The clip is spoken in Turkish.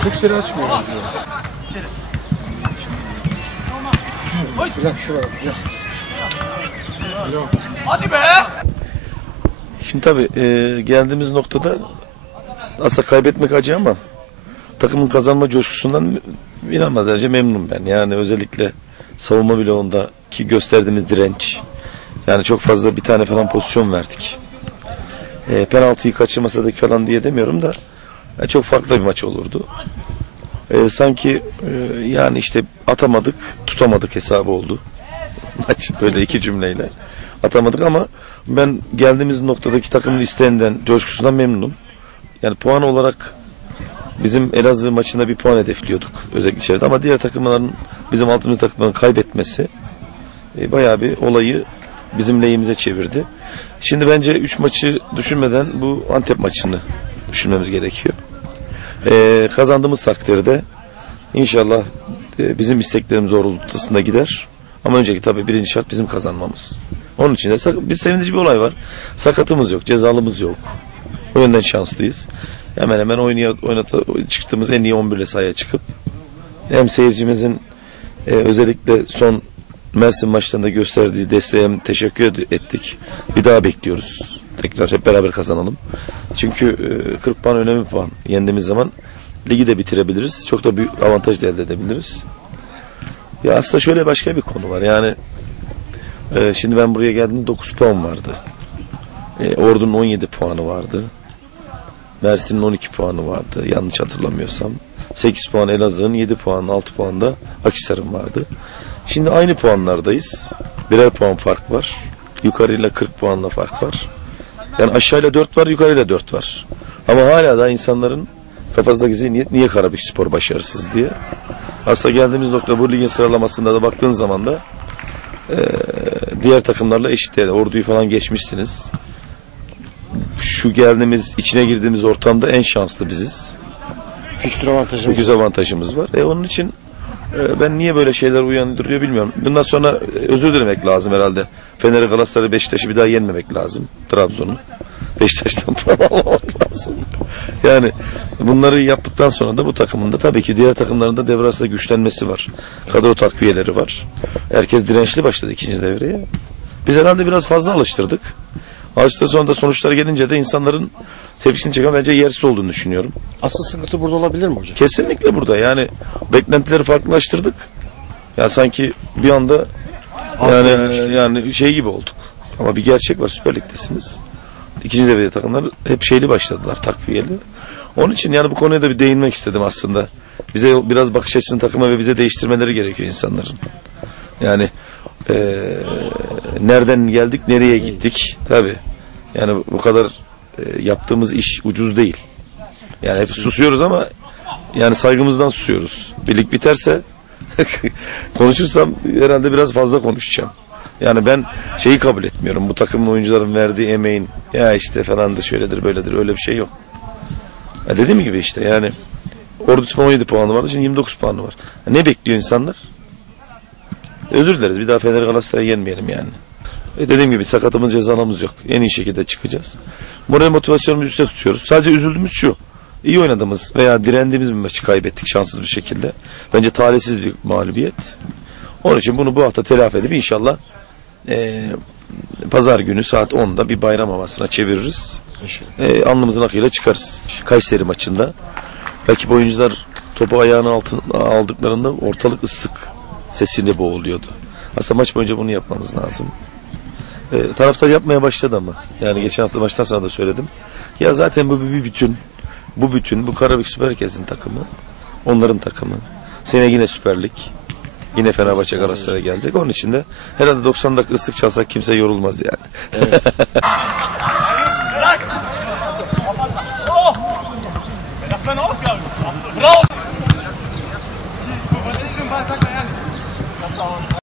Türkleri açmıyor. Bırak şuraya bırak. Şimdi tabii e, geldiğimiz noktada aslında kaybetmek acı ama takımın kazanma coşkusundan inanılmaz derece memnunum ben. Yani özellikle savunma bloğundaki gösterdiğimiz direnç. Yani çok fazla bir tane falan pozisyon verdik. E, penaltıyı kaçırmasadık falan diye demiyorum da e, çok farklı bir maç olurdu. E, sanki e, yani işte atamadık, tutamadık hesabı oldu. Maç böyle iki cümleyle atamadık ama ben geldiğimiz noktadaki takımın isteğinden, coşkusundan memnunum. Yani puan olarak bizim Elazığ maçında bir puan hedefliyorduk özellikle içeride ama diğer takımların bizim altımız takımların kaybetmesi e, bayağı bir olayı bizim lehimize çevirdi. Şimdi bence 3 maçı düşünmeden bu Antep maçını düşünmemiz gerekiyor. E, kazandığımız takdirde inşallah e, bizim isteklerimiz doğrultusunda gider. Ama önceki tabii birinci şart bizim kazanmamız. Onun için de bir sevindirici bir olay var. Sakatımız yok, cezalımız yok. O yönden şanslıyız. Hemen hemen oynaya, oynata, çıktığımız en iyi 11 ile sahaya çıkıp hem seyircimizin e, özellikle son Mersin maçlarında gösterdiği desteğe teşekkür ettik. Bir daha bekliyoruz. Tekrar hep beraber kazanalım. Çünkü e, 40 puan önemli puan. Yendiğimiz zaman ligi de bitirebiliriz. Çok da büyük avantaj da elde edebiliriz. Ya aslında şöyle başka bir konu var. Yani e, şimdi ben buraya geldiğimde 9 puan vardı. E, Ordu'nun 17 puanı vardı. Mersin'in 12 puanı vardı yanlış hatırlamıyorsam. 8 puan Elazığ'ın 7 puan 6 puan da Akhisar'ın vardı. Şimdi aynı puanlardayız. Birer puan fark var. Yukarıyla 40 puanla fark var. Yani aşağıyla 4 var yukarıyla 4 var. Ama hala da insanların kafasındaki zihniyet niye Karabük Spor başarısız diye. Aslında geldiğimiz nokta bu ligin sıralamasında da baktığın zaman da eee, diğer takımlarla eşit yani orduyu falan geçmişsiniz. Şu geldiğimiz, içine girdiğimiz ortamda en şanslı biziz. Fikstür avantajı. Bir güzel avantajımız var. E onun için e, ben niye böyle şeyler uyandırıyor bilmiyorum. Bundan sonra e, özür dilemek lazım herhalde. Fener'i, Galatasaray'ı, Beşiktaş'ı bir daha yenmemek lazım. Trabzon'u. Beşiktaş'tan almamak lazım. Yani bunları yaptıktan sonra da bu takımın da tabii ki diğer takımların da devre arasında güçlenmesi var. Kadro takviyeleri var. Herkes dirençli başladı ikinci devreye. Biz herhalde biraz fazla alıştırdık. Alıştıktan sonra da sonuçlar gelince de insanların tepkisini çeken bence yersiz olduğunu düşünüyorum. Asıl sıkıntı burada olabilir mi hocam? Kesinlikle burada yani beklentileri farklılaştırdık. Ya sanki bir anda yani yani şey gibi olduk. Ama bir gerçek var Süper Lig'desiniz. İkinci devrede takımlar hep şeyli başladılar takviyeli. Onun için yani bu konuya da bir değinmek istedim aslında. Bize biraz bakış açısını takıma ve bize değiştirmeleri gerekiyor insanların. Yani eee, nereden geldik nereye gittik tabi. Yani bu kadar eee, yaptığımız iş ucuz değil. Yani hep susuyoruz ama yani saygımızdan susuyoruz. Birlik biterse konuşursam herhalde biraz fazla konuşacağım. Yani ben şeyi kabul etmiyorum. Bu takımın oyuncuların verdiği emeğin ya işte falandır şöyledir böyledir öyle bir şey yok. Ya dediğim gibi işte yani Ordu Spor 17 puanı vardı şimdi 29 puanı var. Ya ne bekliyor insanlar? Özür dileriz bir daha Fener Galatasaray'ı yenmeyelim yani. E dediğim gibi sakatımız cezalamız yok. En iyi şekilde çıkacağız. Moral motivasyonumuzu üstte tutuyoruz. Sadece üzüldüğümüz şu. İyi oynadığımız veya direndiğimiz bir maçı kaybettik şanssız bir şekilde. Bence talihsiz bir mağlubiyet. Onun için bunu bu hafta telafi edip inşallah e, pazar günü saat 10'da bir bayram havasına çeviririz. E, alnımızın akıyla çıkarız. Kayseri maçında. Rakip oyuncular topu ayağına altın, aldıklarında ortalık ıslık sesine boğuluyordu. Aslında maç boyunca bunu yapmamız lazım. E, taraftar yapmaya başladı ama. Yani geçen hafta maçtan sonra da söyledim. Ya zaten bu bir bütün. Bu bütün. Bu Karabük Süper Herkes'in takımı. Onların takımı. Sene yine Süper Lig. Yine Fenerbahçe Galatasaray gelecek. Onun için de herhalde 90 dakika ıslık çalsak kimse yorulmaz yani.